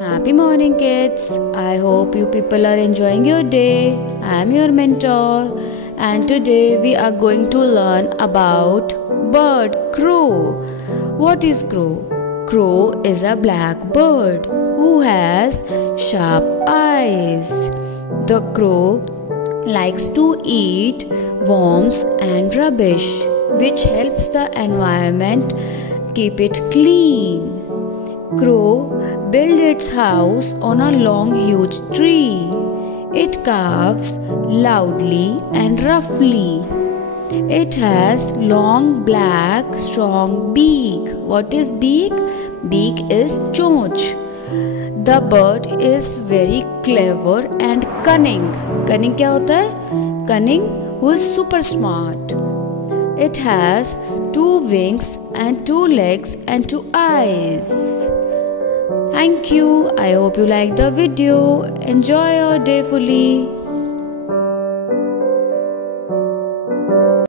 Happy morning, kids. I hope you people are enjoying your day. I am your mentor, and today we are going to learn about bird crow. What is crow? Crow is a black bird who has sharp eyes. The crow likes to eat worms and rubbish, which helps the environment keep it clean. Crow builds its house on a long huge tree. It caws loudly and roughly. It has long black strong beak. What is beak? Beak is chonch. The bird is very clever and cunning. Cunning क्या होता है? Cunning who is super smart. It has 2 wings and 2 legs and 2 eyes. Thank you. I hope you like the video. Enjoy your day fully.